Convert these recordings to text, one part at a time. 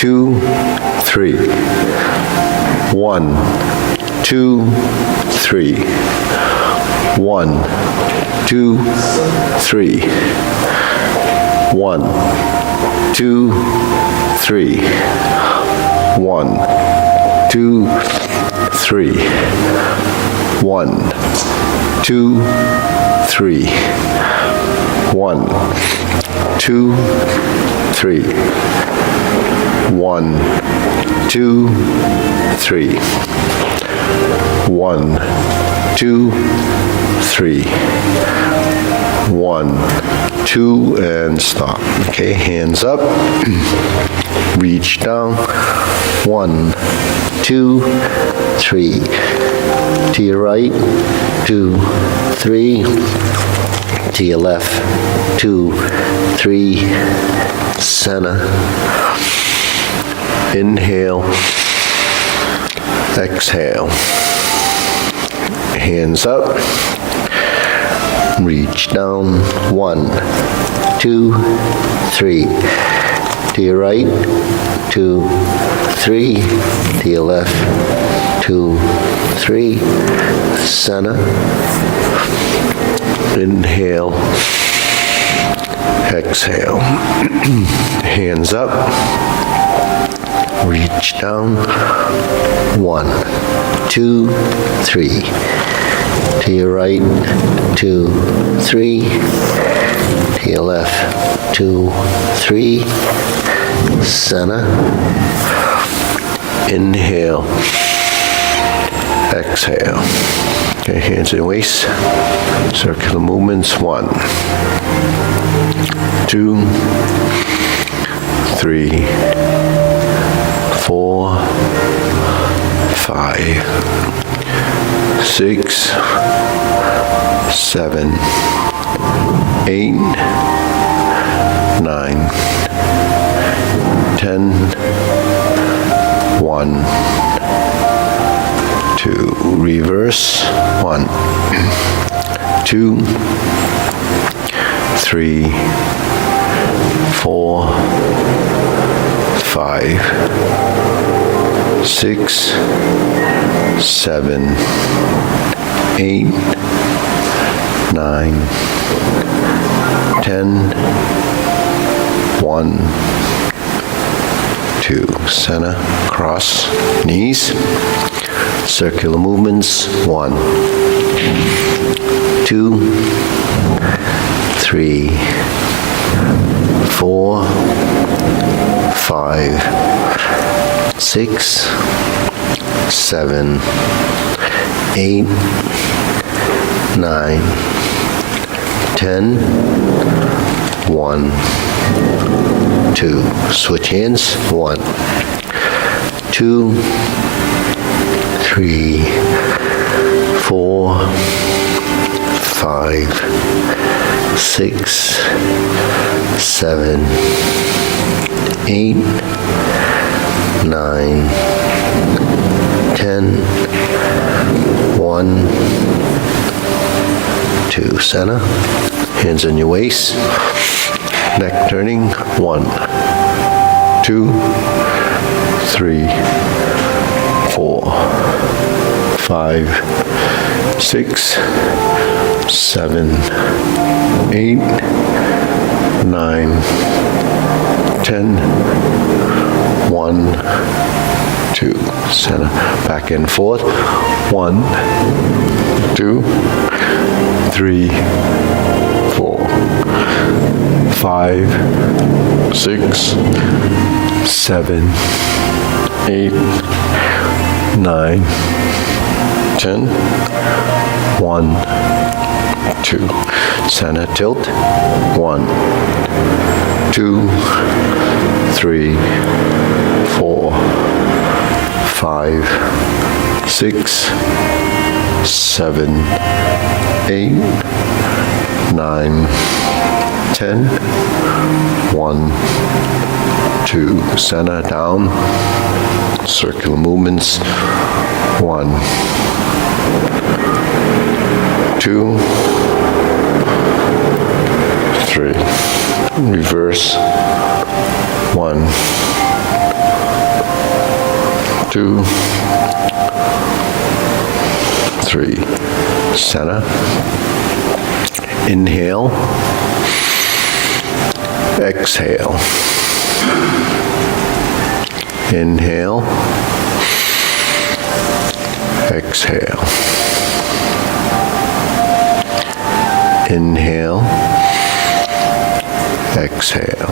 2, 3. 1, 2, 3. 1, 2, 3. 1, 2, 3. 1, 2, 3. 1, 2, 3. 1, 2, 3. 1, 2, 3. 1, 2, 3. 1, 2, and stop. Okay, hands up. Reach down. 1, 2, 3. To your right, 2, 3. To your left, 2, 3. Center. Inhale. Exhale. Hands up. Reach down. 1, 2, 3. To your right, 2, 3. To your left, 2, 3. Center. Inhale. Exhale. Hands up. Reach down. 1, 2, 3. To your right, 2, 3. To your left, 2, 3. Center. Inhale. Exhale. Okay, hands in waist. Circular movements. 1, 2, 3, 4, 5, 6, 7, 8, 9, 10, 1, 2. Reverse. 1, 2, 3, 4, 5, 6, 7, 8, 9, 10, 1, 2. Center, cross, knees. Circular movements. 1, 2, 3, 4, 5, 6, 7, 8, 9, 10, 1, 2. Switch hands. 1, 2, 3, 4, 5, 6, 7, 8, 9, 10, 1, 2. Center. Hands on your waist. Neck turning. 1, 2, 3, 4, 5, 6, 7, 8, 9, 10, 1, 2. Center. Back and forth. 1, 2, 3, 4, 5, 6, 7, 8, 9, 10, 1, 2. Center tilt. 1, 2, 3, 4, 5, 6, 7, 8, 9, 10, 1, 2. Center down. Circular movements. 1, 2, 3. Reverse. 1, 2, 3. Center. Inhale. Exhale. Inhale. Exhale. Inhale. Exhale.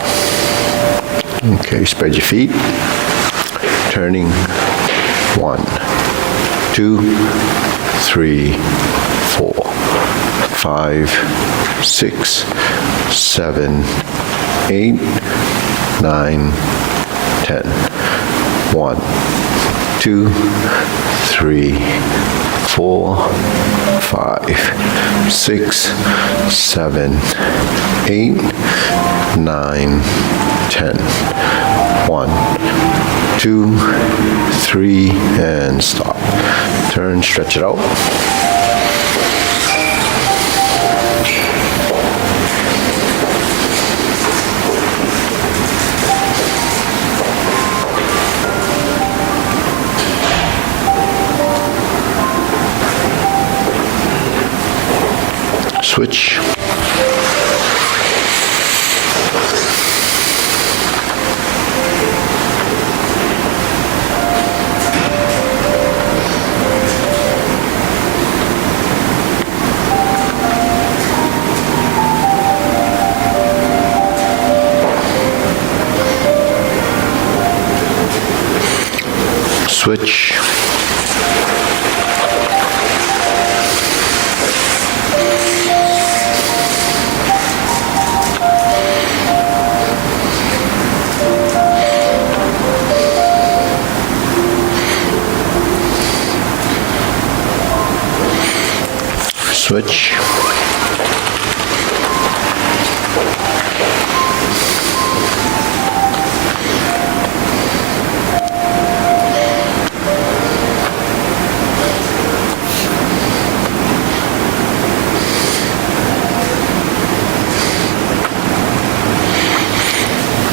Okay, spread your feet. Turning. 1, 2, 3, 4, 5, 6, 7, 8, 9, 10. 1, 2, 3, 4, 5, 6, 7, 8, 9, 10. 1, 2, 3, and stop. Turn, stretch it out. Switch. Switch. Switch.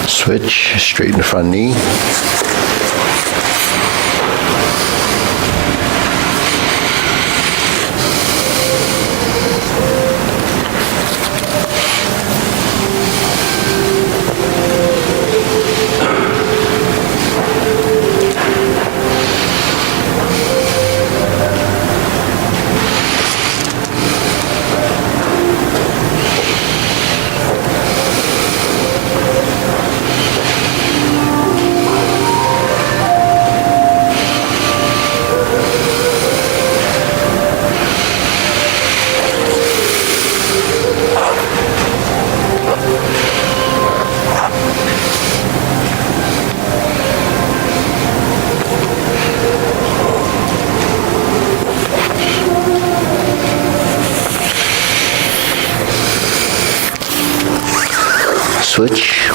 Switch, straighten the front knee. Switch.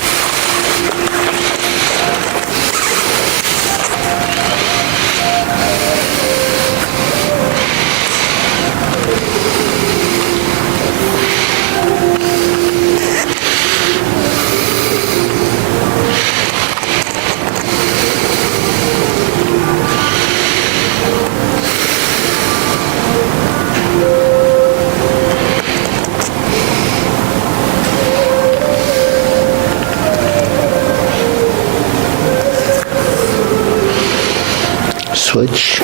Switch.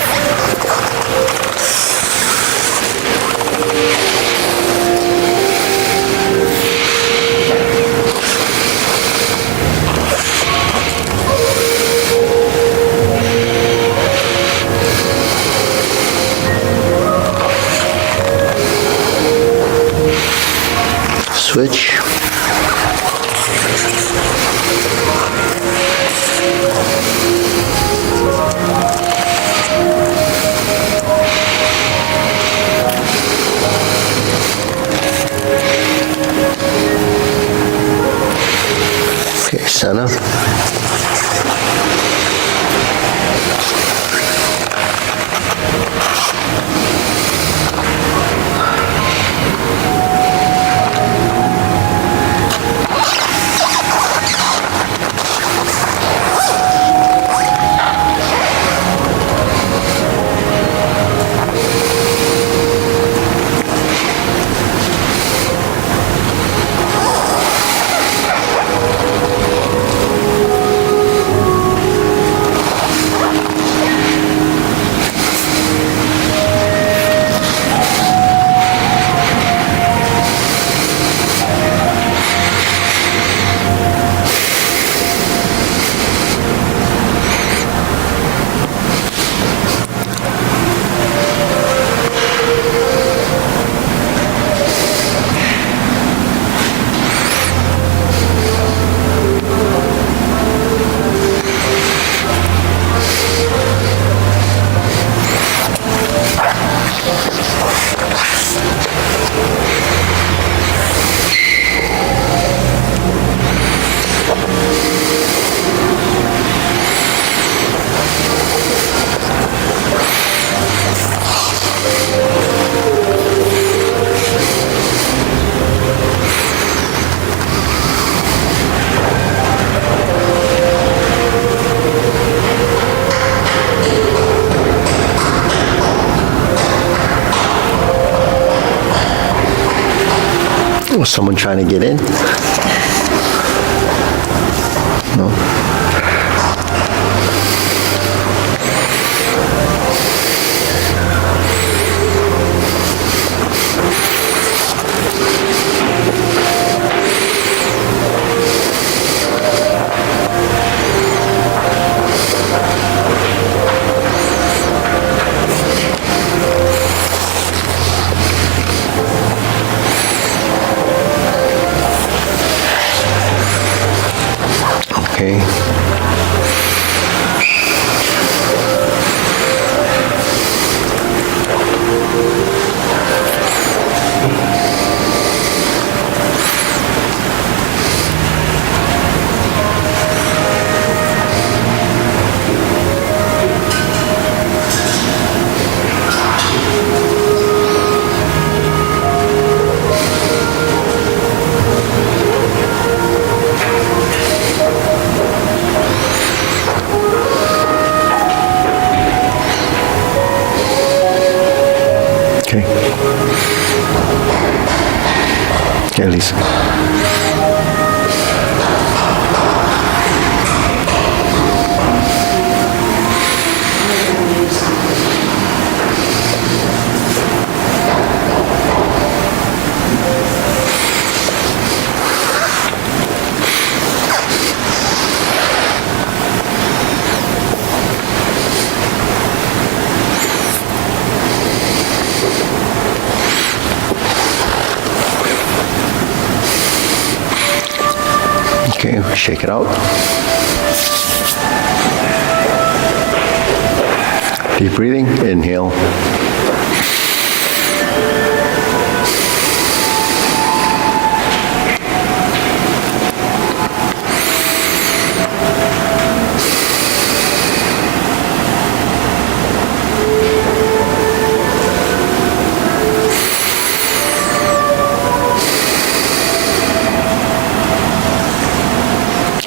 Switch. Okay, center. Someone trying to get in? No? Okay. Okay. Okay, Lisa. Okay, shake it out. Deep breathing, inhale.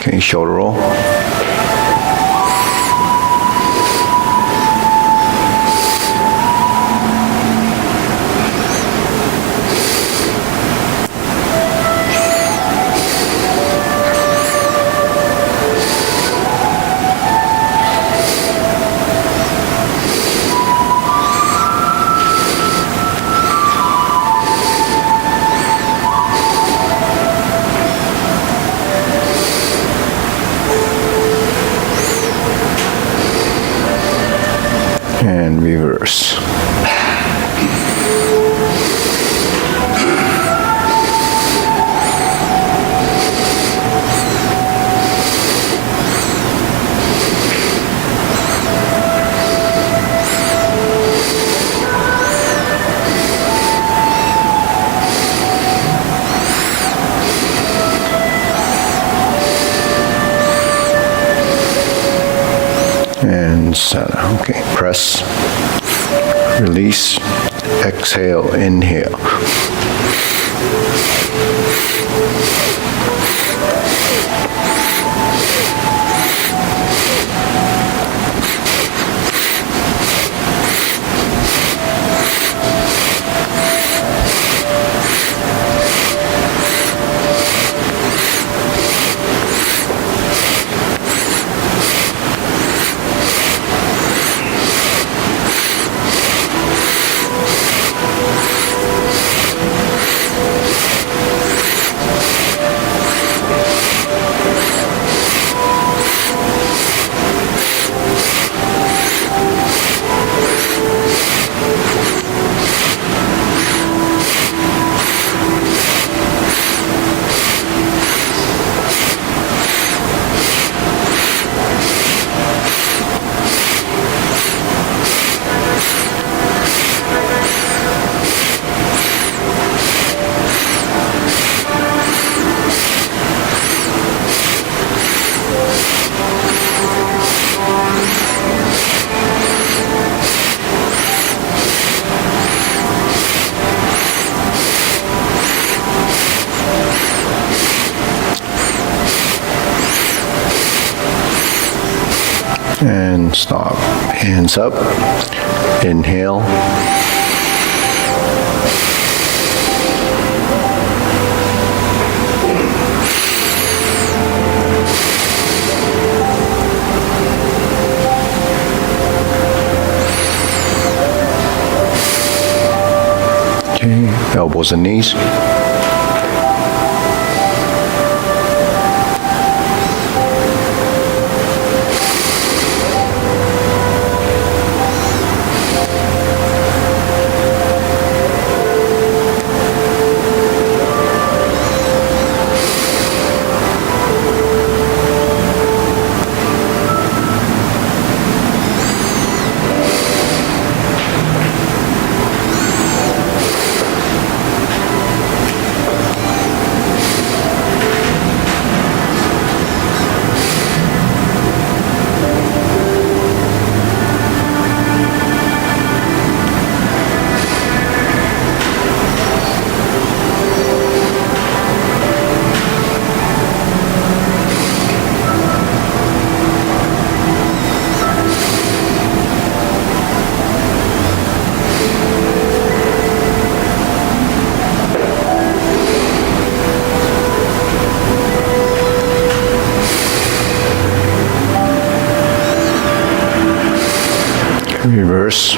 Okay, shoulder roll. And reverse. And center. Okay, press, release, exhale, inhale. And stop. Hands up. Inhale. elbows and knees. Reverse.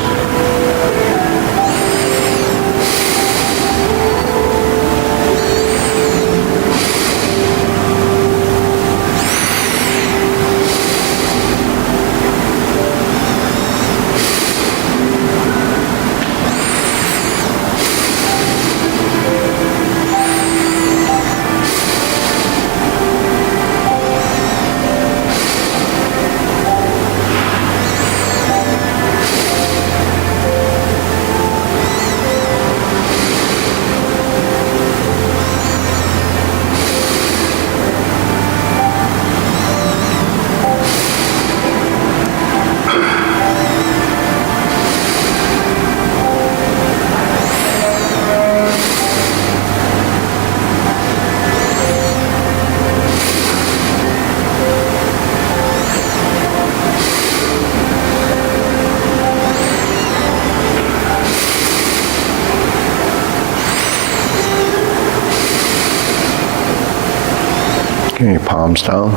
Okay, palms down.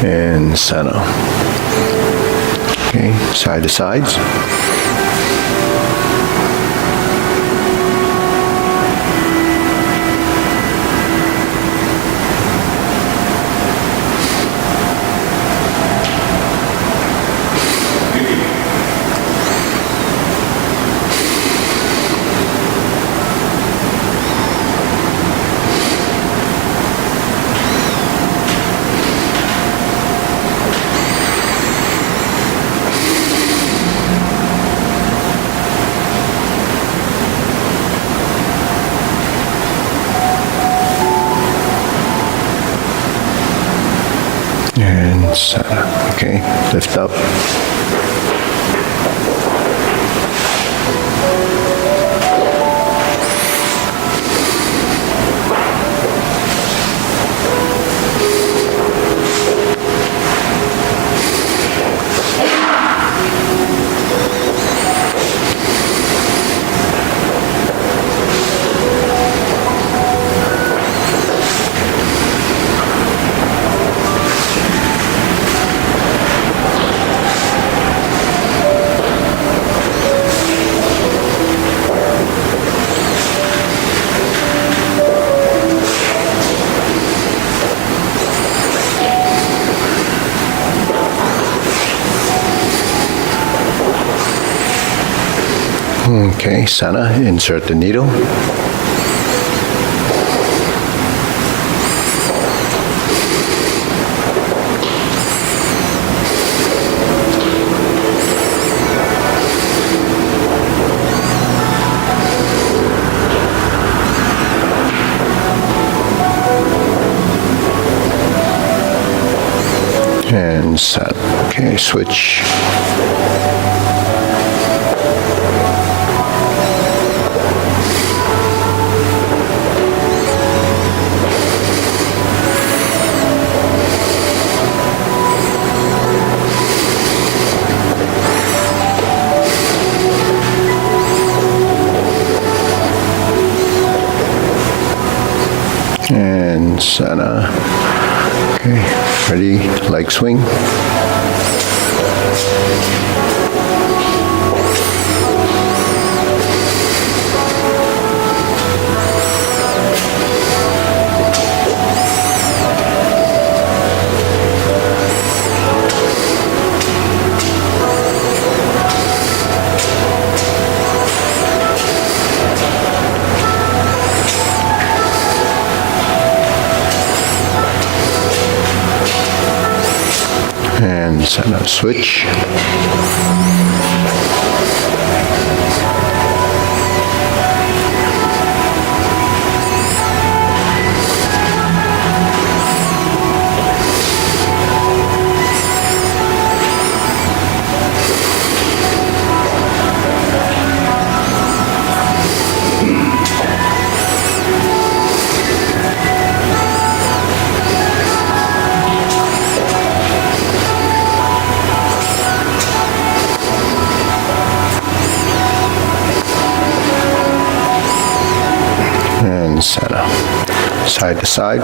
And center. Okay, side to sides. And center. Okay, lift up. Okay, center, insert the needle. and set. Okay, switch. And center. Okay, ready, leg swing. And center, switch. And center, side to side.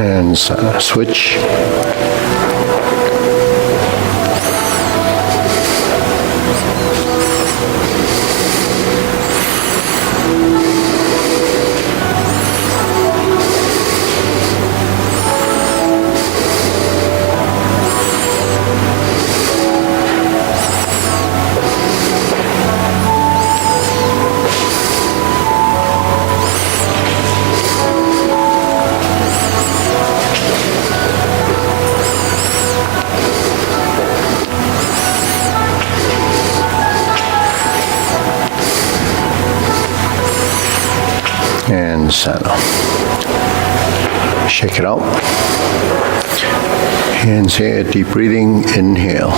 And switch. And center. Shake it out. Hands here, deep breathing, inhale.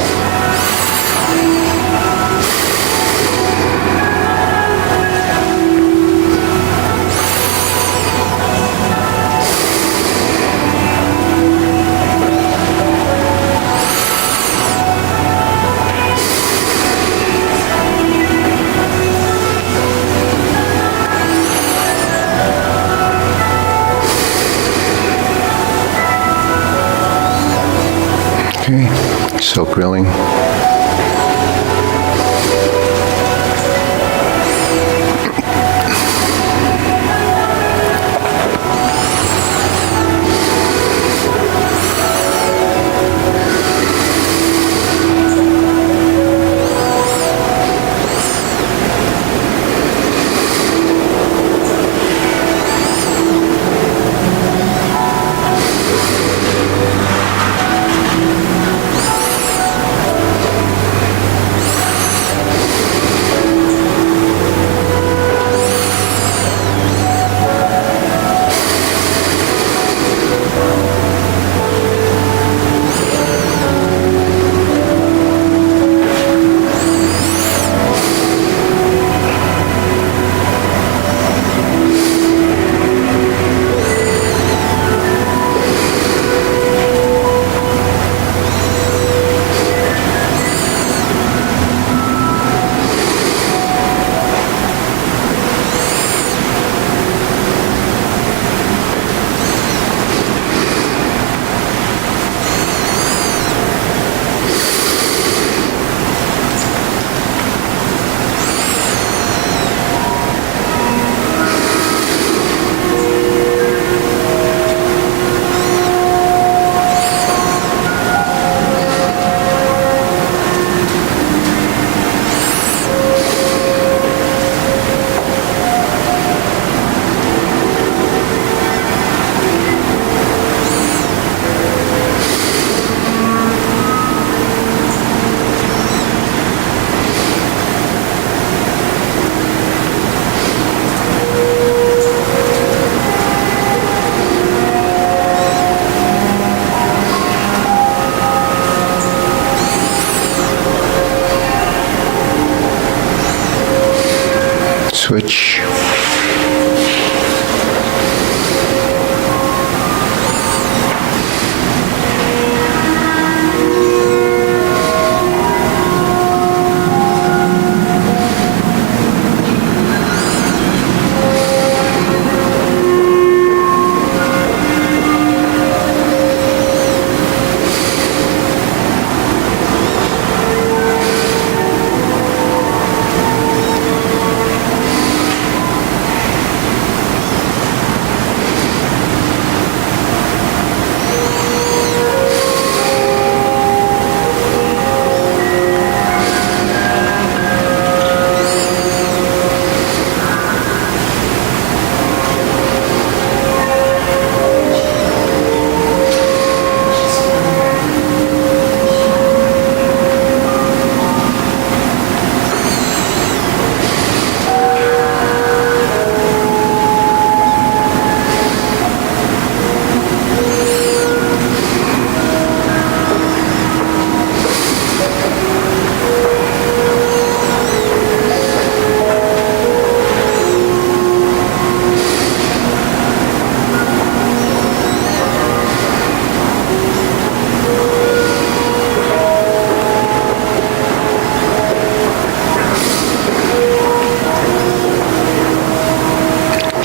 Okay, silk grilling. Switch.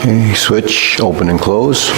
Okay, switch, open and close.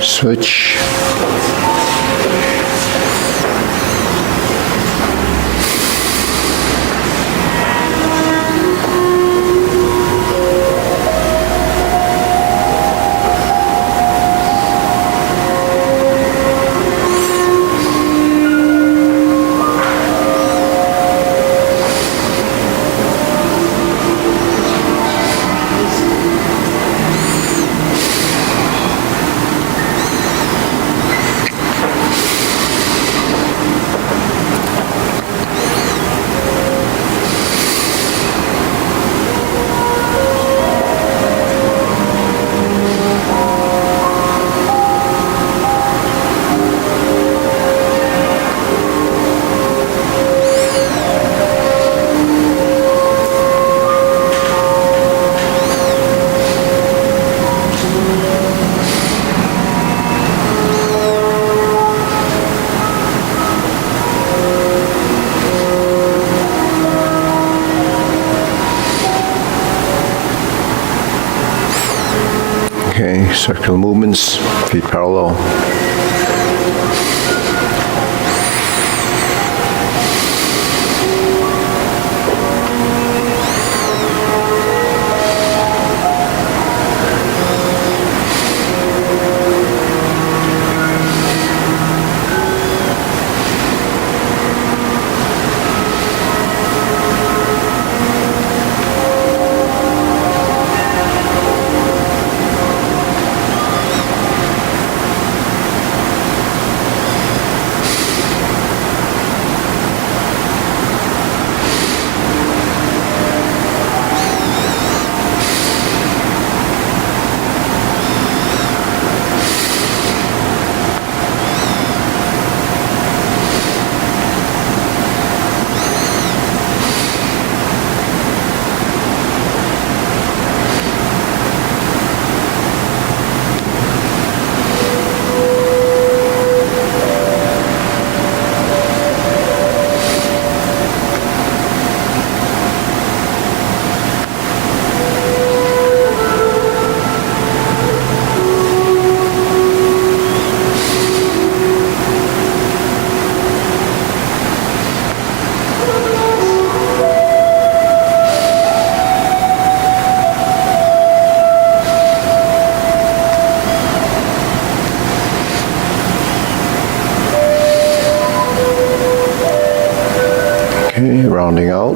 Switch. Okay, circular movements, feet parallel. Okay, rounding out,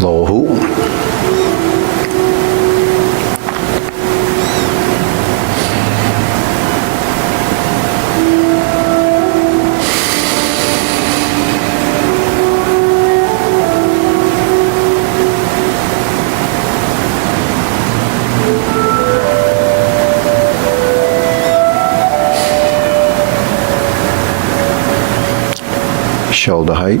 low hook. Shoulder height.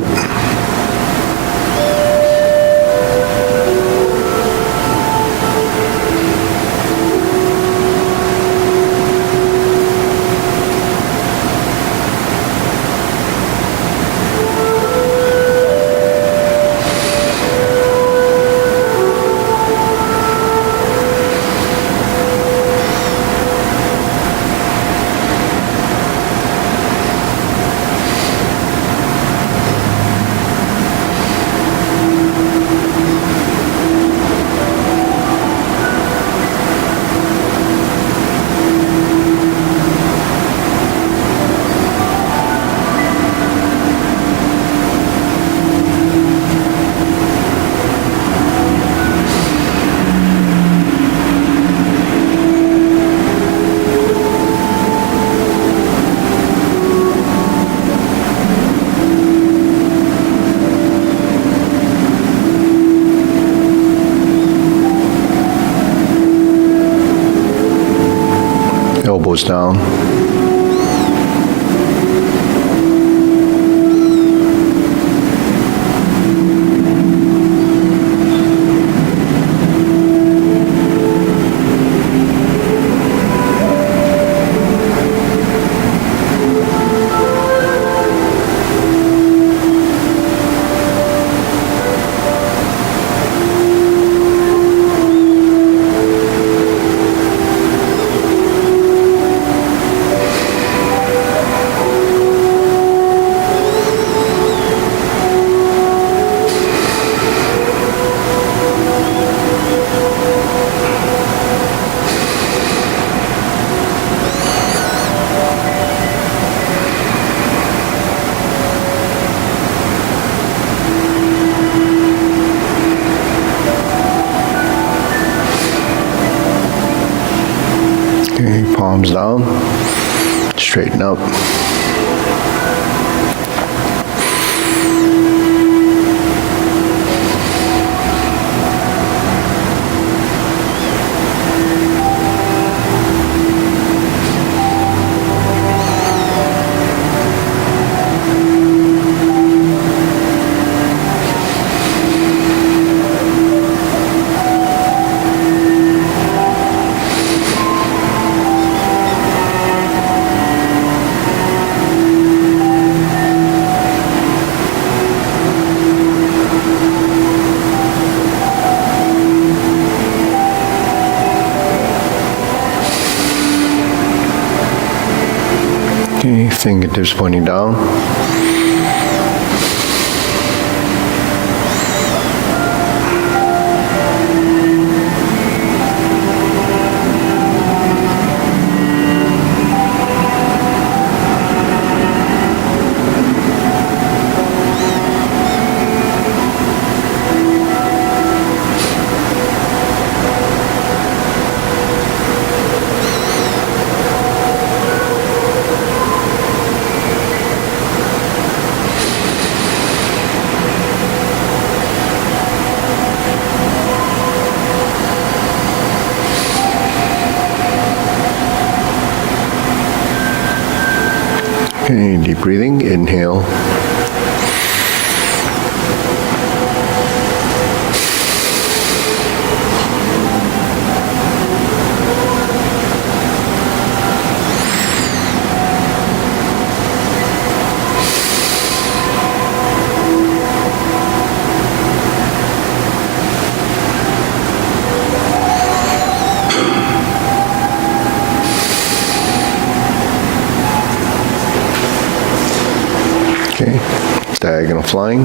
Elbows down. Okay, palms down, straighten up. Okay, fingertips pointing down. Okay, deep breathing, inhale. Okay, diagonal flying.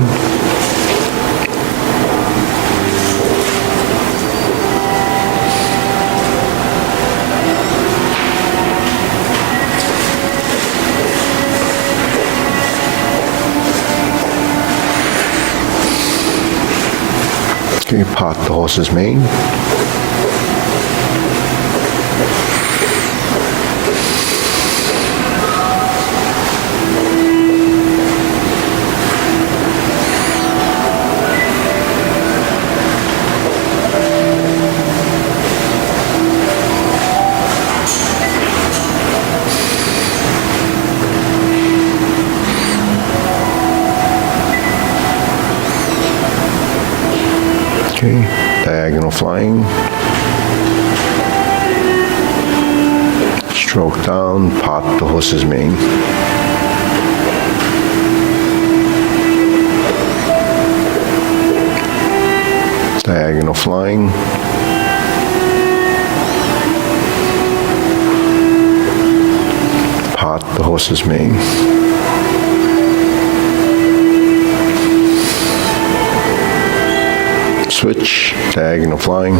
Okay, part the horse's mane. Okay, diagonal flying. Stroke down, part the horse's mane. Diagonal flying. Part the horse's mane. Switch, diagonal flying.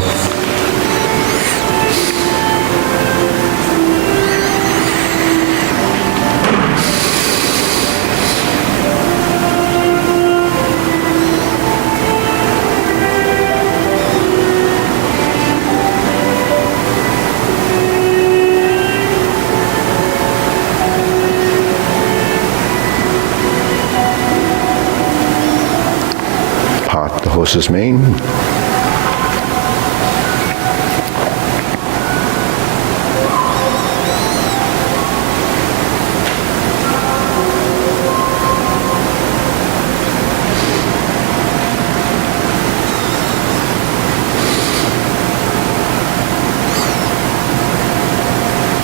Part the horse's mane.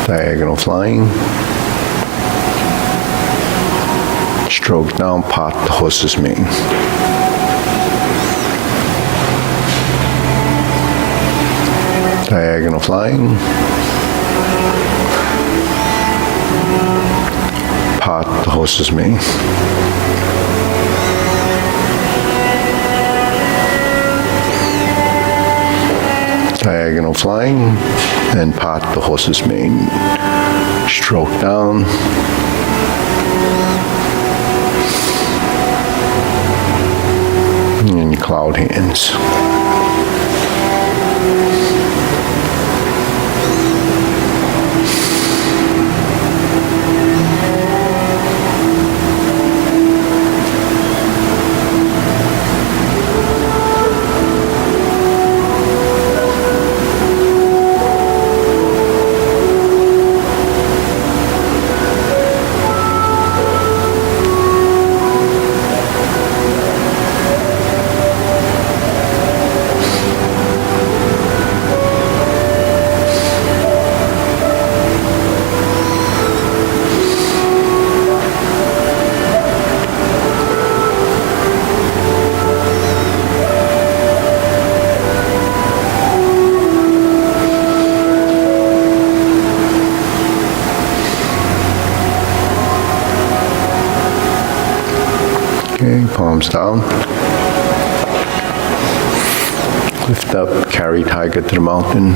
Diagonal flying. Stroke down, part the horse's mane. Diagonal flying. Part the horse's mane. Diagonal flying and part the horse's mane. Stroke down. And cloud hands. Okay, palms down. Lift up, carry tiger to the mountain.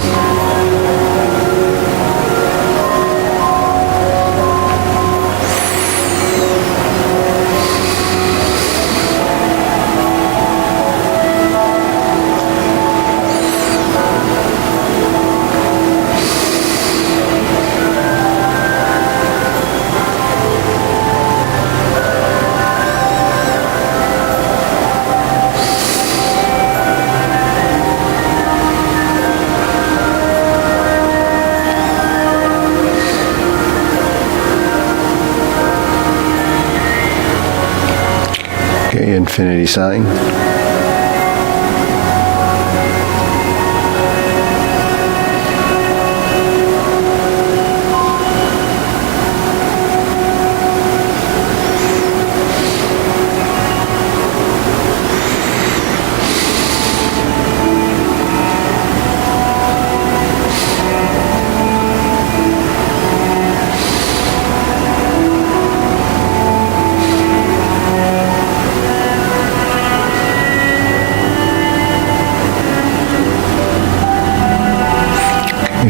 Okay, infinity sign.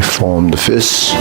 Form the fists.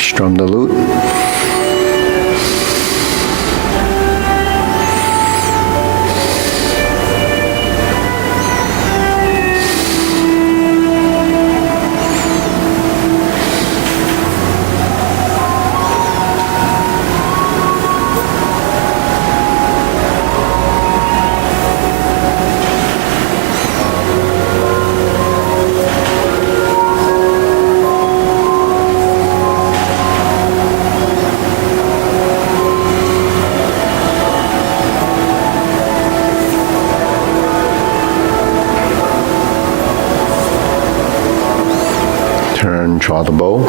Strum the lute. Turn, draw the bow.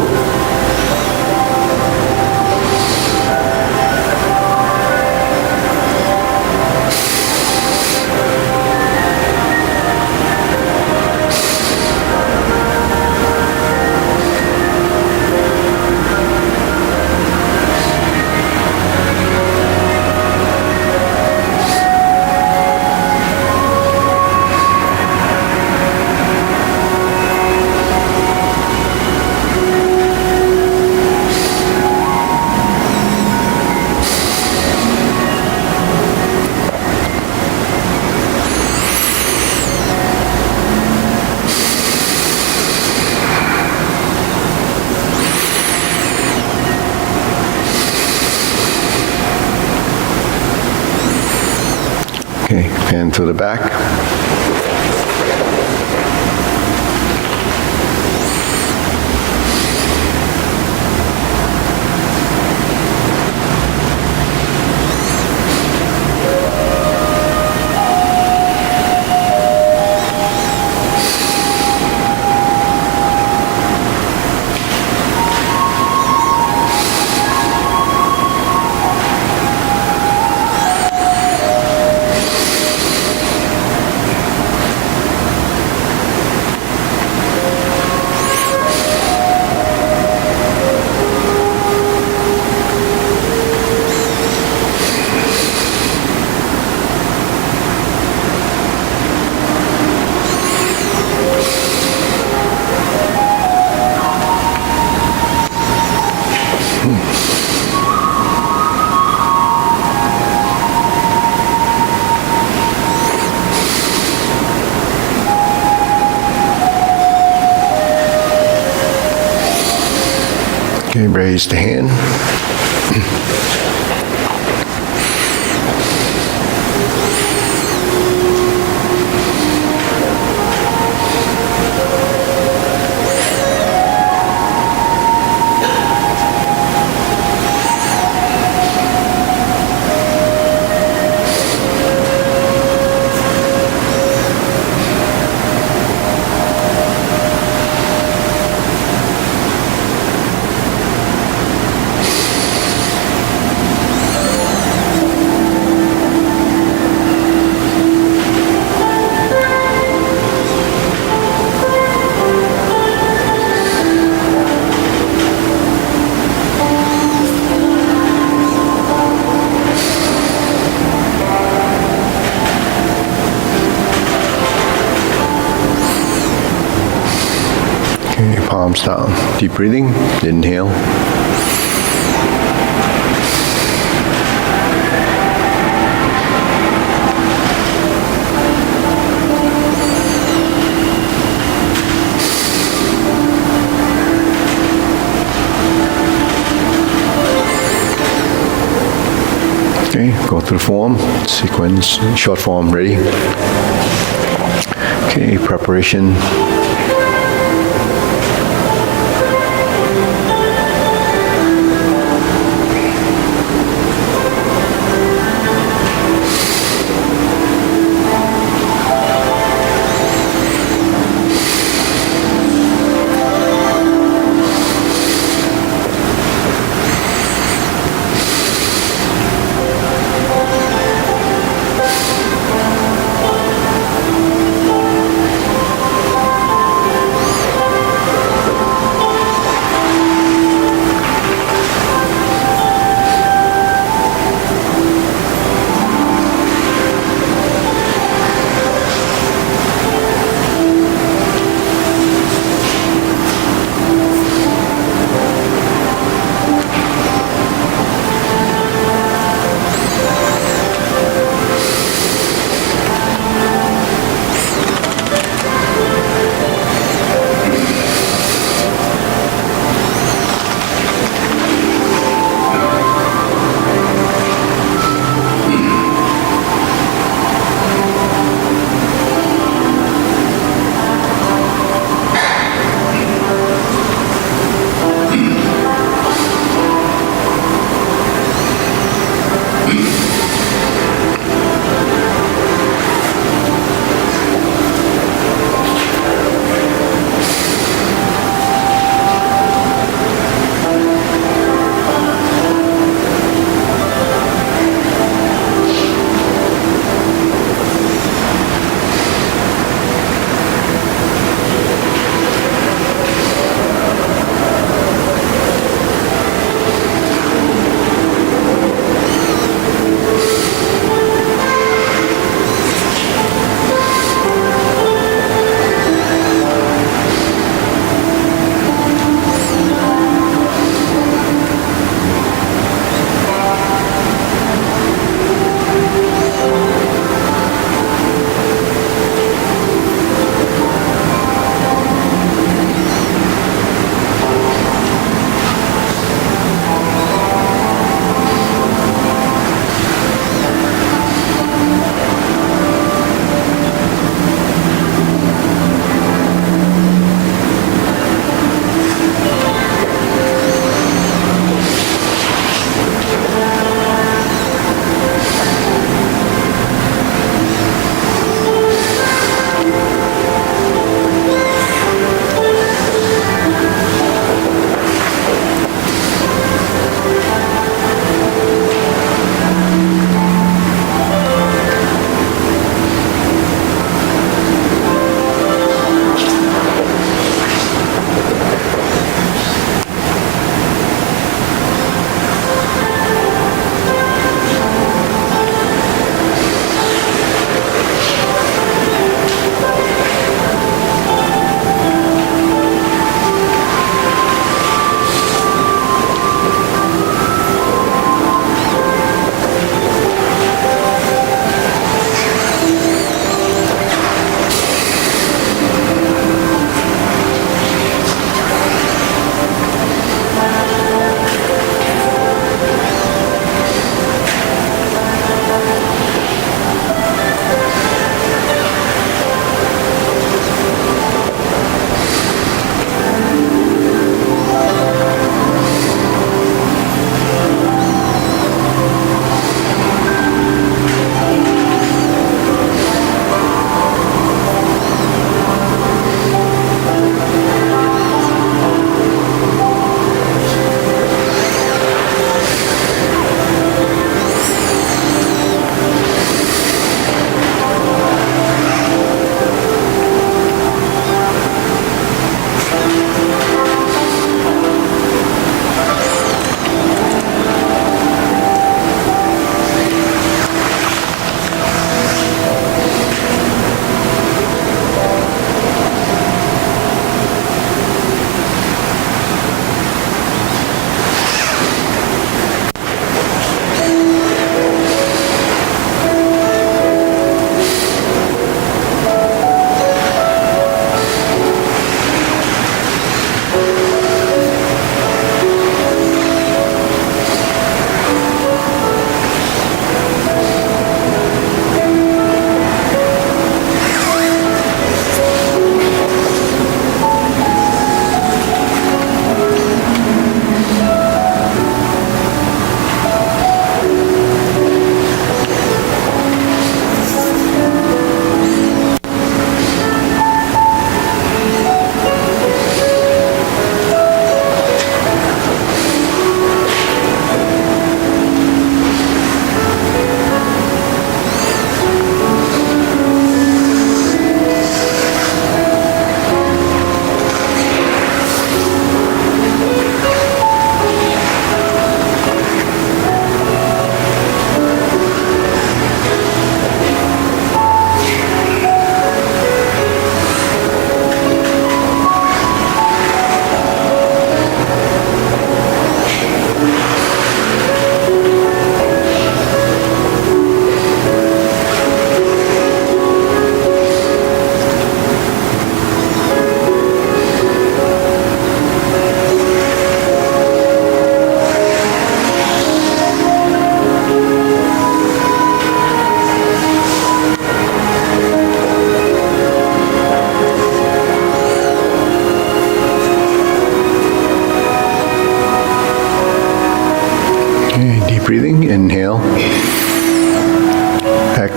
Okay, hand to the back. Okay, raise the hand. Okay, palms down. Deep breathing. Inhale. Okay, go through form, sequence, short form, ready. Okay, preparation.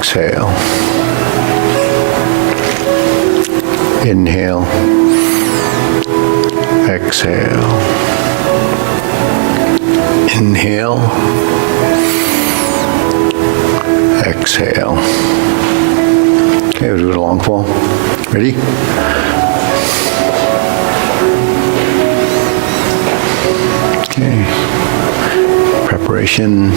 exhale. Inhale, exhale. Inhale, exhale. Okay, we'll do it a long fall. Ready? Okay. Preparation.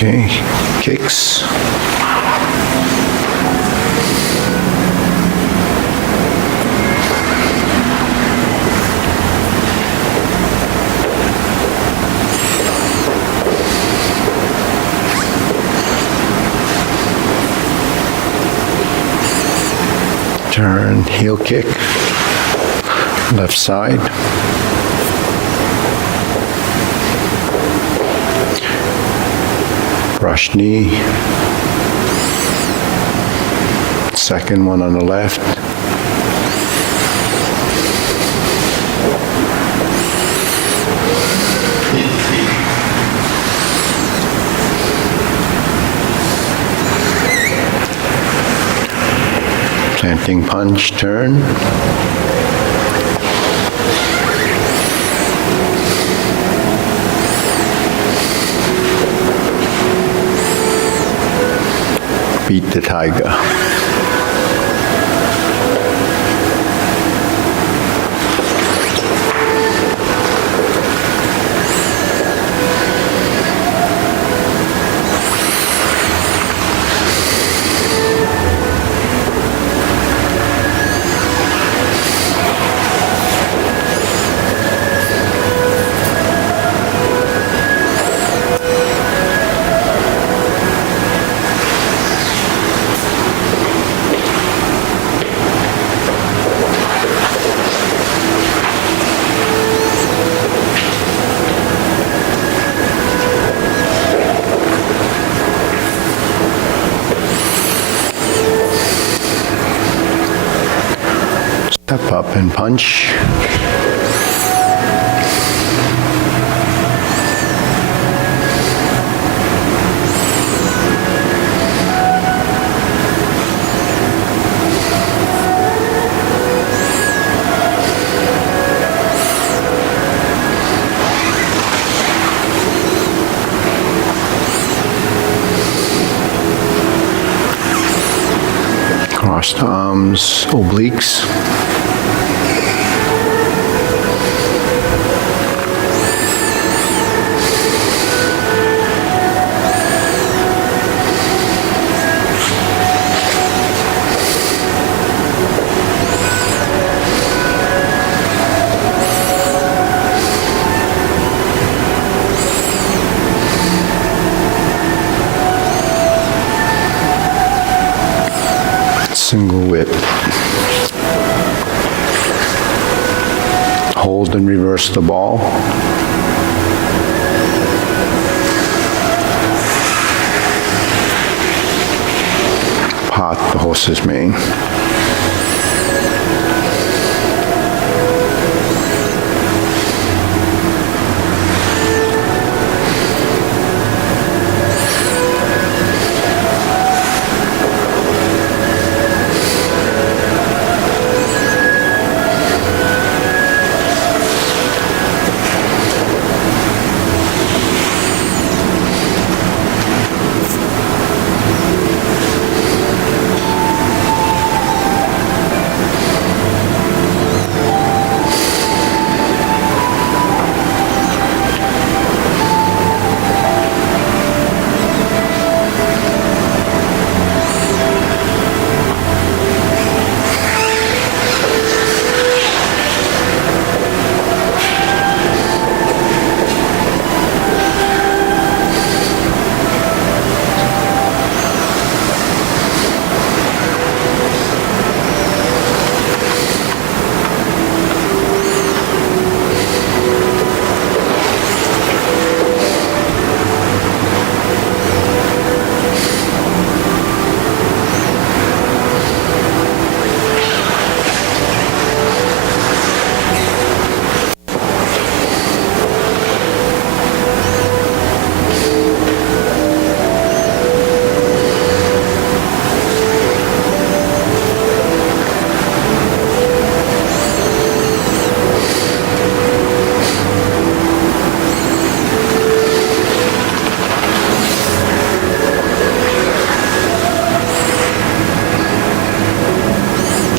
Okay, kicks. Turn, heel kick, left side. Brush knee. Second one on the left. Planting punch, turn. Beat the tiger. Step up and punch. Crossed arms, obliques. Single whip. Hold and reverse the ball. Part the horse's mane.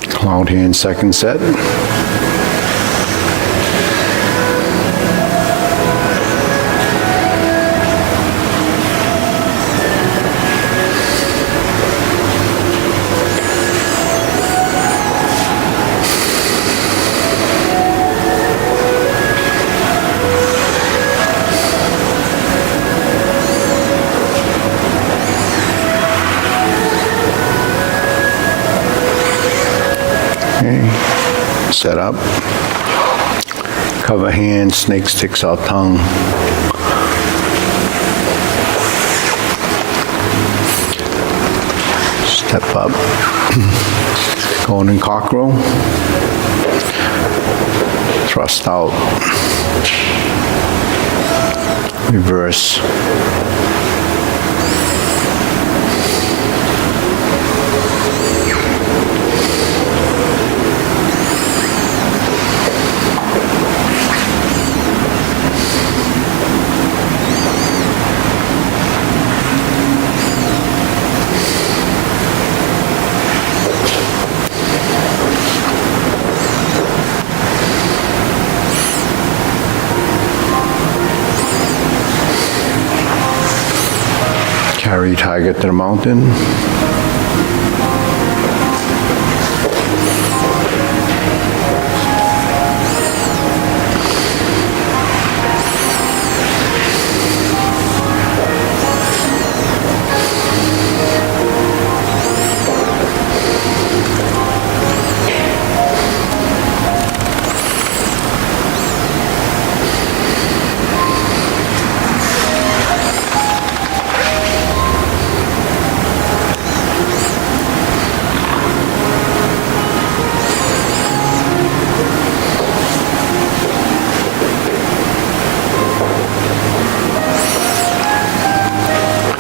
Cloud hand, second set. Set up. Cover hands, snake sticks out tongue. Step up. Golden cockerel. Thrust out. Reverse. Carry tiger to the mountain.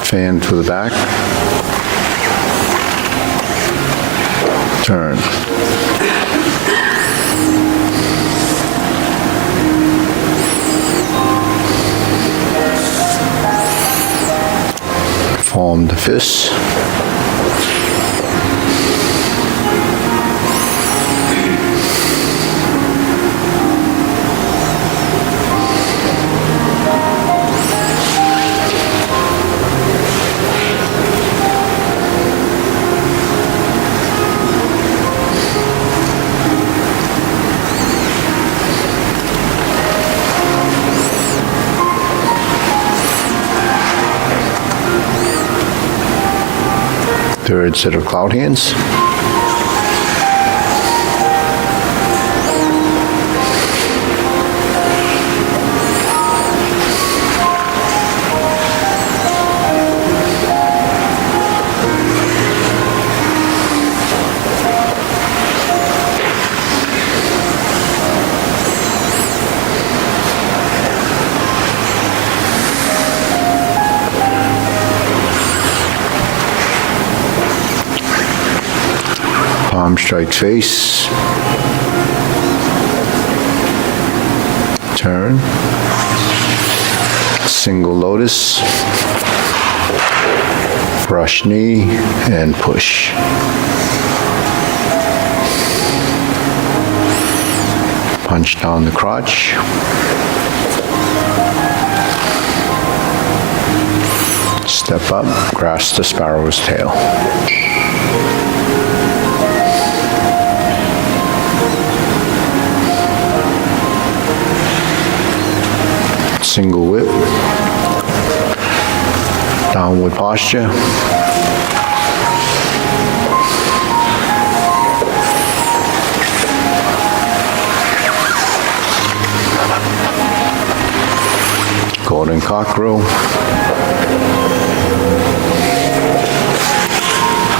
Fan to the back. Turn. Form the fists. Third set of cloud hands. Palm strikes face. Turn. Single lotus. Brush knee and push. Punch down the crotch. Step up, grasp the sparrow's tail. Single whip, downward posture, golden cockerel,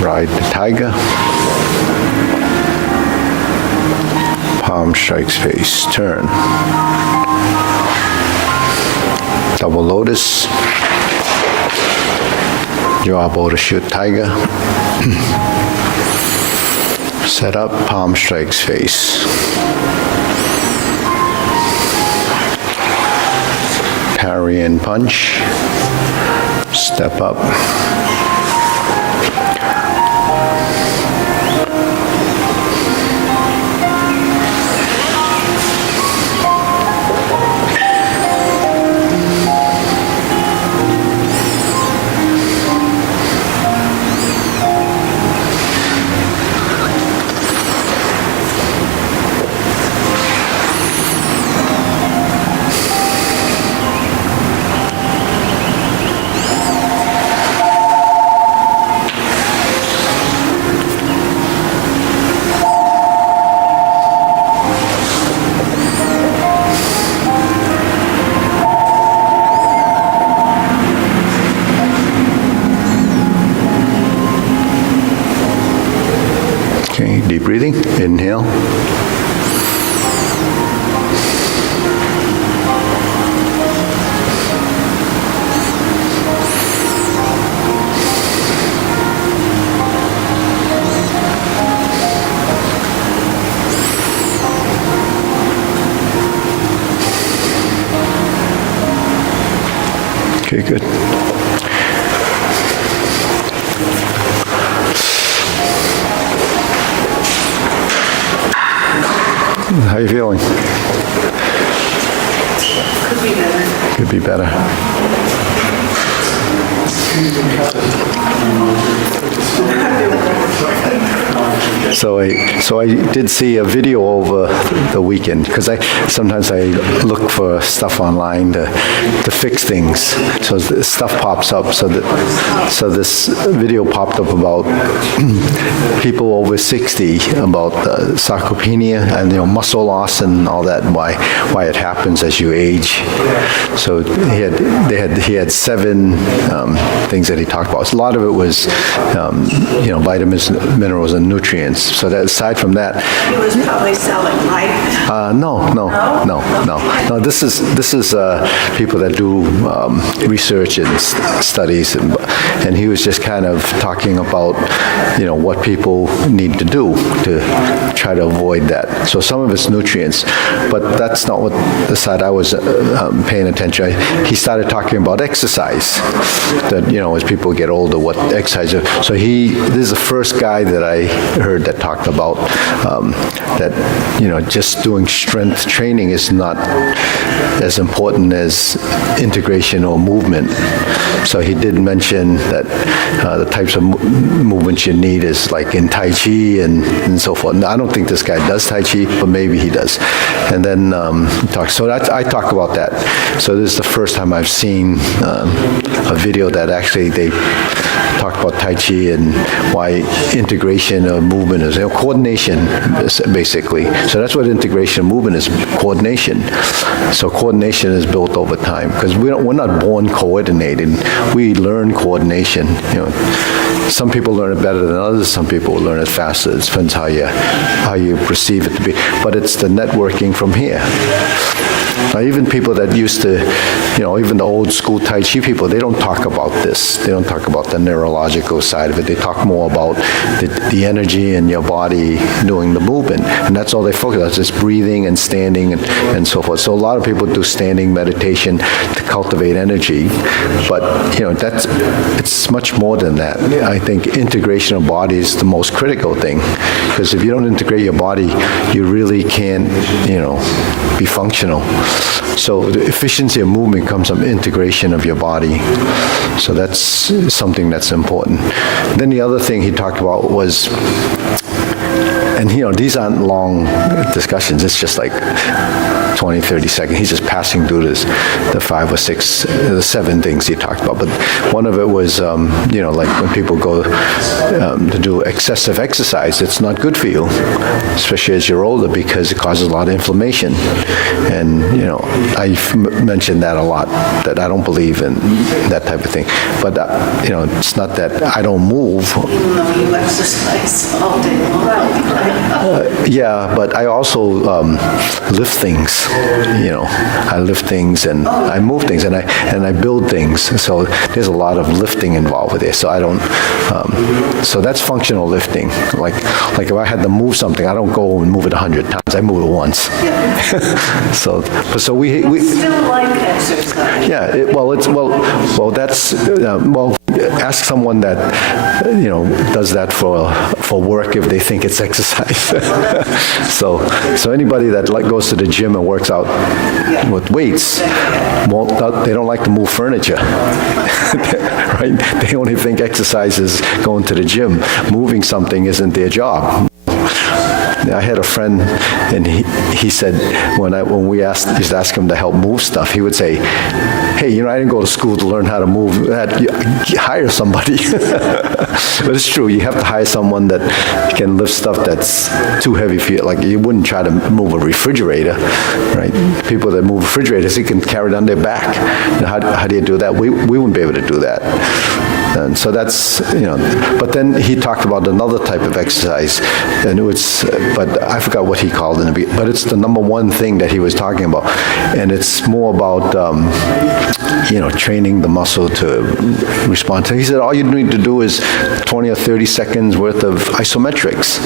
ride the tiger, palm strikes face, turn. Double lotus, jaw bow to shoot tiger. Set up, palm strikes face. Parry and punch. Step up. breathing. Inhale. Okay, good. How are you feeling? Could be better. Could be better. So I did see a video over the weekend, because sometimes I look for stuff online to fix things. So stuff pops up. So this video popped up about people over 60, about sarcopenia and muscle loss and all that, and why it happens as you age. So he had 7 things that he talked about. So a lot of it was vitamins, minerals, and nutrients. So that aside from that, He was probably selling, right? no. This is people that do research and studies, and he was just kind of talking about what people need to do to try to avoid that. So some of it's nutrients, but that's not what the side I was paying attention. He started talking about exercise. That as people get older, what exercise. So this is the first guy that I heard that talked about that just doing strength training is not as important as integration or movement. So he did mention that the types of movements you need is like in Tai Chi and so forth. Now, I don't think this guy does Tai Chi, but maybe he does. And then I talk about that. So this is the first time I've seen a video that actually they talk about Tai Chi and why integration of movement is coordination, basically. So that's what integration of movement is, coordination. So coordination is built over time, because we're not born coordinated. We learn coordination. Some people learn it better than others. Some people learn it faster. It depends how you perceive it to be. But it's the networking from here. Now, even people that used to, even the old school Tai Chi people, they don't talk about this. They don't talk about the neurological side of it. They talk more about the energy in your body doing the movement. And that's all they focus on, just breathing and standing and so forth. So a lot of people do standing meditation to cultivate energy. But, it's much more than that. I think integration of body is the most critical thing. Because if you don't integrate your body, you really can't, be functional. So the efficiency of movement comes from integration of your body. So that's something that's important. Then the other thing he talked about was, and these aren't long discussions, it's just like 20, 30 seconds. He's just passing through the 5 or 6, the 7 things he talked about. But one of it was, like when people go to do excessive exercise, it's not good for you, especially as you're older, because it causes a lot of inflammation. And, I've mentioned that a lot, that I don't believe in that type of thing. But, it's not that I don't move. Even though you exercise all day long. Yeah, but I also lift things. I lift things and I move things and I build things. So there's a lot of lifting involved with it. So I don't. So that's functional lifting. Like if I had to move something, I don't go and move it 100 times. I move it once. so we Still like exercise. Yeah. Ask someone that does that for work if they think it's exercise. so anybody that goes to the gym and works out with weights, they don't like to move furniture, right? They only think exercise is going to the gym. Moving something isn't their job. I had a friend, and he said when we used to ask him to help move stuff, he would say, "Hey, I didn't go to school to learn how to move. Hire somebody." But it's true. You have to hire someone that can lift stuff that's too heavy for you. Like you wouldn't try to move a refrigerator, right? People that move refrigerators, they can carry it on their back. How do you do that? We wouldn't be able to do that. And so that's, but then he talked about another type of exercise, and but I forgot what he called it, but it's the number one thing that he was talking about, and it's more about, training the muscle to respond to. He said all you need to do is 20 or 30 seconds worth of isometrics.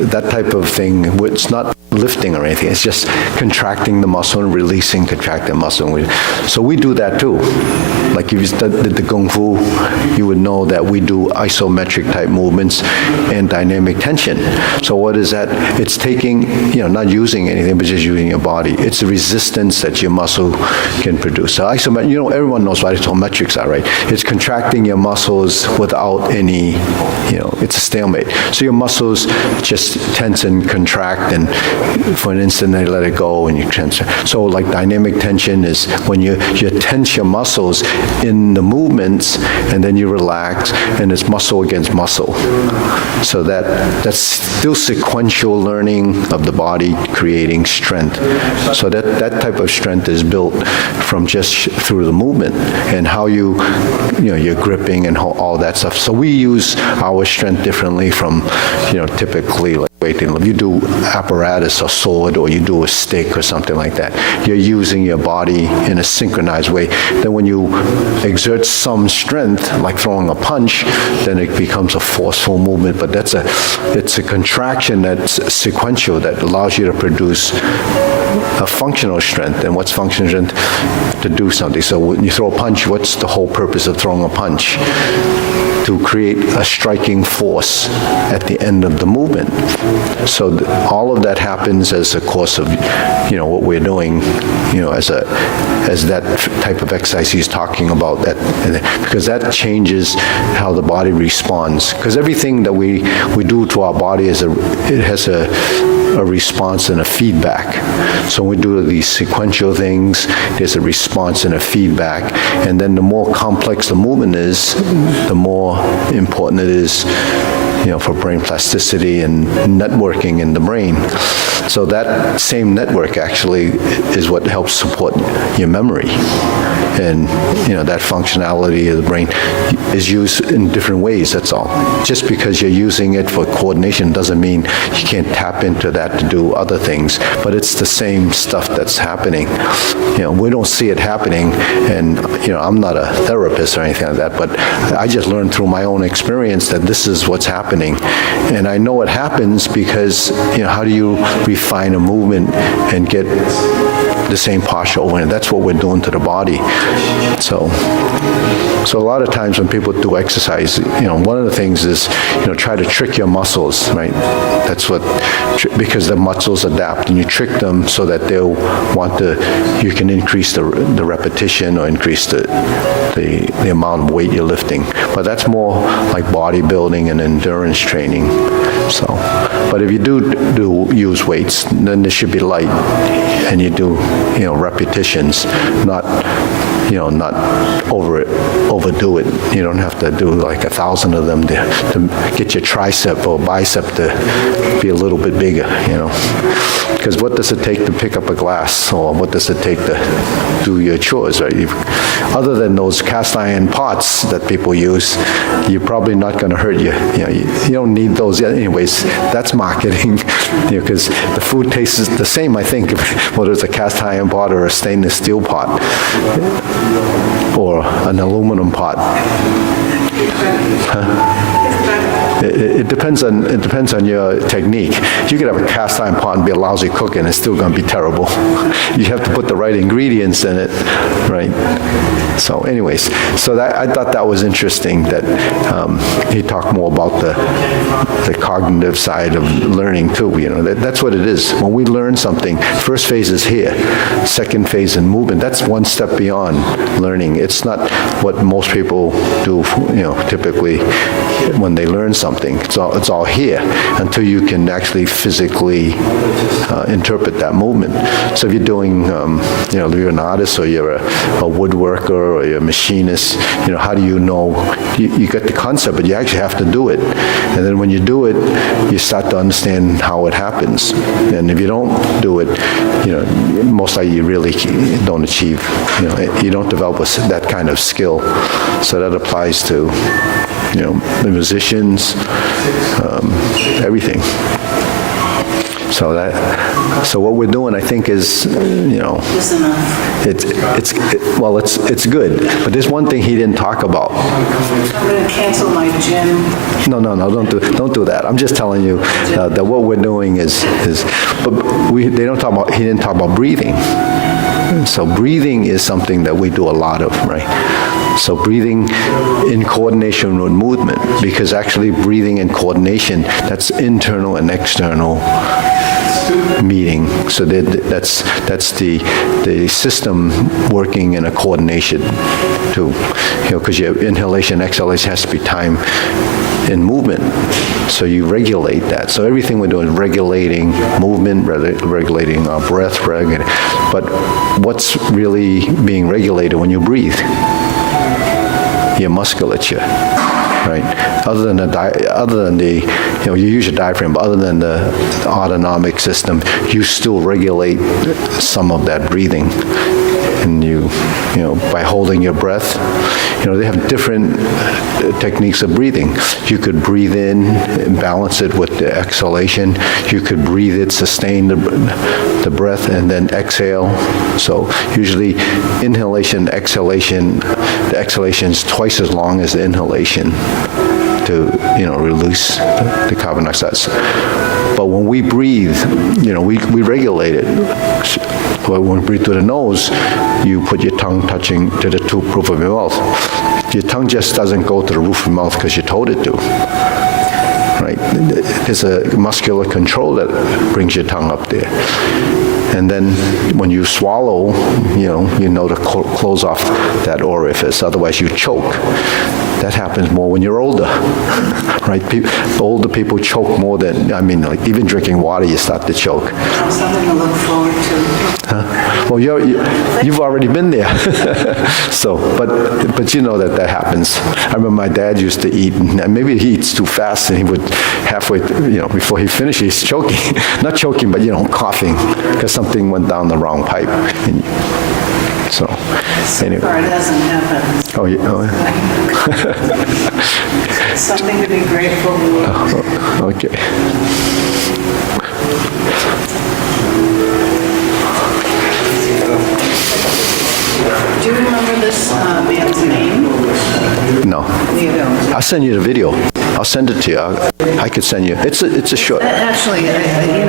That type of thing. It's not lifting or anything. It's just contracting the muscle and releasing, contracting muscle. So we do that too. Like if you did the Kung Fu, you would know that we do isometric type movements and dynamic tension. So what is that? It's taking, not using anything, but just using your body. It's the resistance that your muscle can produce. So isometric, everyone knows what isometrics are, right? It's contracting your muscles without any, it's a stalemate. So your muscles just tense and contract, and for an instant they let it go and you transfer. So like dynamic tension is when you tense your muscles in the movements and then you relax, and it's muscle against muscle. So that's still sequential learning of the body creating strength. So that type of strength is built from just through the movement and how you're gripping and all that stuff. So we use our strength differently from, typically like weightlifting. You do apparatus or sword, or you do a stick or something like that. You're using your body in a synchronized way. Then when you exert some strength, like throwing a punch, then it becomes a forceful movement. But it's a contraction that's sequential that allows you to produce a functional strength. And what's functional strength? To do something. So when you throw a punch, what's the whole purpose of throwing a punch? To create a striking force at the end of the movement. So all of that happens as a course of, what we're doing, as that type of exercise he's talking about, because that changes how the body responds. Because everything that we do to our body it has a response and a feedback. So when we do these sequential things, there's a response and a feedback. And then the more complex the movement is, the more important it is, for brain plasticity and networking in the brain. So that same network actually is what helps support your memory. And, that functionality of the brain is used in different ways, that's all. Just because you're using it for coordination doesn't mean you can't tap into that to do other things, but it's the same stuff that's happening. We don't see it happening, and, I'm not a therapist or anything like that, but I just learned through my own experience that this is what's happening. And I know it happens because, how do you refine a movement and get the same posture over, and that's what we're doing to the body. So a lot of times when people do exercise, one of the things is, try to trick your muscles, right? That's because the muscles adapt, and you trick them so that they'll you can increase the repetition or increase the amount of weight you're lifting. But that's more like bodybuilding and endurance training. So, but if you do use weights, then they should be light, and you do, repetitions, not overdo it. You don't have to do like 1,000 of them to get your tricep or bicep to be a little bit bigger, Because what does it take to pick up a glass, or what does it take to do your chores, right? Other than those cast iron pots that people use, you're probably not going to hurt you. You don't need those anyways. That's marketing, because the food tastes the same, I think, whether it's a cast iron pot or a stainless steel pot or an aluminum pot. It depends on your technique. You could have a cast iron pot and be a lousy cook, and it's still going to be terrible. You have to put the right ingredients in it, right? So, anyways, I thought that was interesting that he talked more about the cognitive side of learning too. That's what it is. When we learn something, first phase is here, second phase in movement. That's one step beyond learning. It's not what most people do, typically, when they learn something. It's all here until you can actually physically interpret that movement. So if you're doing, if you're an artist or you're a woodworker or you're a machinist, how do you know? You get the concept, but you actually have to do it. And then when you do it, you start to understand how it happens. And if you don't do it, most likely you really don't achieve, you don't develop that kind of skill. So that applies to, the musicians, everything. So what we're doing, I think, is, Is enough. it's good. But there's one thing he didn't talk about. I'm going to cancel my gym. No, don't do that. I'm just telling you that what we're doing but he didn't talk about breathing. So breathing is something that we do a lot of, right? So breathing in coordination with movement, because actually breathing in coordination, that's internal and external meeting. So that's the system working in a coordination too, because your inhalation, exhalation has to be timed in movement. So you regulate that. So everything we're doing is regulating movement, regulating our breath, but what's really being regulated when you breathe? Your musculature, right? Other than the, you use your diaphragm, but other than the autonomic system, you still regulate some of that breathing. And by holding your breath, they have different techniques of breathing. You could breathe in and balance it with the exhalation. You could breathe it, sustain the breath, and then exhale. So usually inhalation, exhalation, the exhalation is twice as long as the inhalation to, release the carbon dioxide. But when we breathe, we regulate it. When we breathe through the nose, you put your tongue touching to the roof of your mouth. Your tongue just doesn't go to the roof of your mouth because you told it to. Right? There's a muscular control that brings your tongue up there. And then when you swallow, you know to close off that orifice, otherwise you choke. That happens more when you're older, right? Older people choke more than, like even drinking water, you start to choke. Something to look forward to. Well, you've already been there. So, but you know that happens. I remember my dad used to eat, and maybe he eats too fast, and he would halfway, before he finished, he's choking. Not choking, but, coughing, because something went down the wrong pipe. So anyway. Far, it hasn't happened. Oh, yeah. Something to be grateful for. Okay. Do you remember this man's name? No. You don't. I'll send you the video. I'll send it to you. I could send you. It's a short. Actually, I believe,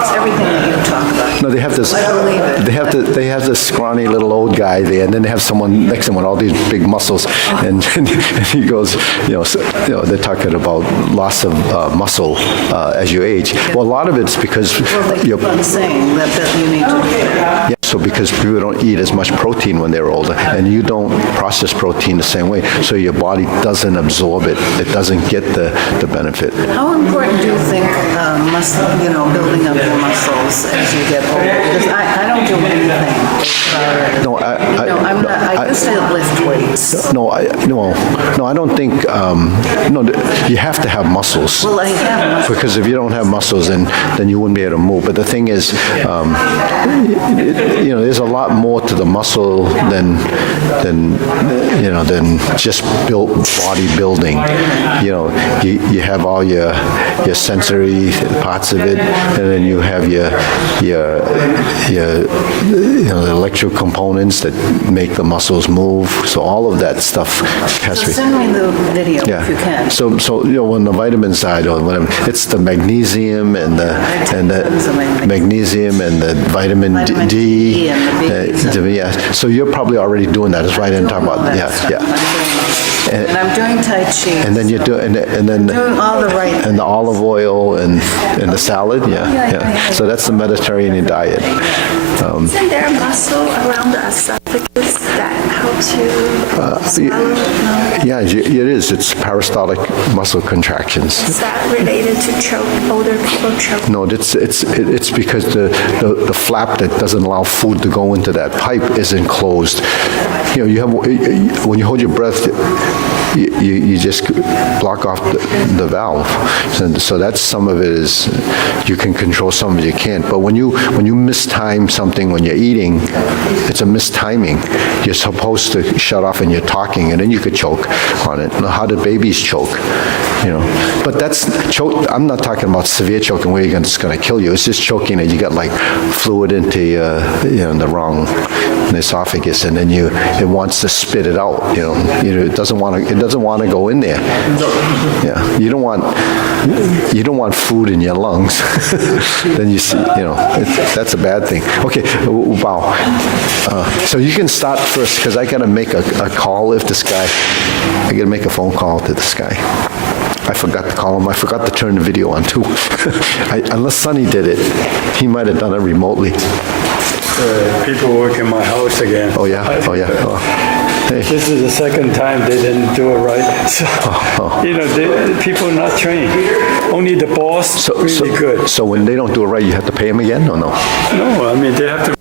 it's everything that you talk about. No, they have this. I believe it. They have this scrawny little old guy there, and then they have someone next to him with all these big muscles, and he goes, they're talking about loss of muscle as you age. Well, a lot of it's because They keep on saying that you need to do that. Yeah, so because people don't eat as much protein when they're older, and you don't process protein the same way, so your body doesn't absorb it. It doesn't get the benefit. How important do you think building up your muscles as you get older? Because I don't do anything. No, I used to lift weights. No, I don't think. You have to have muscles. Well, I have muscles. Because if you don't have muscles, then you wouldn't be able to move. But the thing is, there's a lot more to the muscle than just bodybuilding. You have all your sensory parts of it, and then you have your the electrical components that make the muscles move. So all of that stuff has to be. Send me the video if you can. So on the vitamin side, or whatever, it's the magnesium and the magnesium and the vitamin D. Yeah. So you're probably already doing that. That's right. I didn't talk about that. Yeah. And I'm doing Tai Chi. And then you're doing, and then doing all the right and the olive oil and the salad. Yeah. So that's the Mediterranean diet. Isn't there muscle around the asada? esophagus that helps you swallow? No? Yeah, it is. It's peristaltic muscle contractions. Is that related to choke? Older people choke? No, it's because the flap that doesn't allow food to go into that pipe isn't closed. You know, you have when you hold your breath, you just block off the valve. So that's some of it is you can control, some of it you can't. But when you mistime something when you're eating, it's a mistiming. You're supposed to shut off and you're talking, and then you could choke on it. Now, how do babies choke? You know, but that's choke. I'm not talking about severe choking where it's going to kill you. It's just choking that you got like fluid into the wrong esophagus, and then it wants to spit it out. You know, it doesn't want to go in there. Yeah, you don't want food in your lungs. Then you see, that's a bad thing. Okay, wow. So you can start first because I got to make a call if this guy. I got to make a phone call to this guy. I forgot to call him. I forgot to turn the video on too. Unless Sonny did it, he might have done it remotely. People work in my house again. Oh yeah. Hey. This is the second time they didn't do it right. So, people are not trained. Only the boss really good. So when they don't do it right, you have to pay them again or no? No, I mean, they have to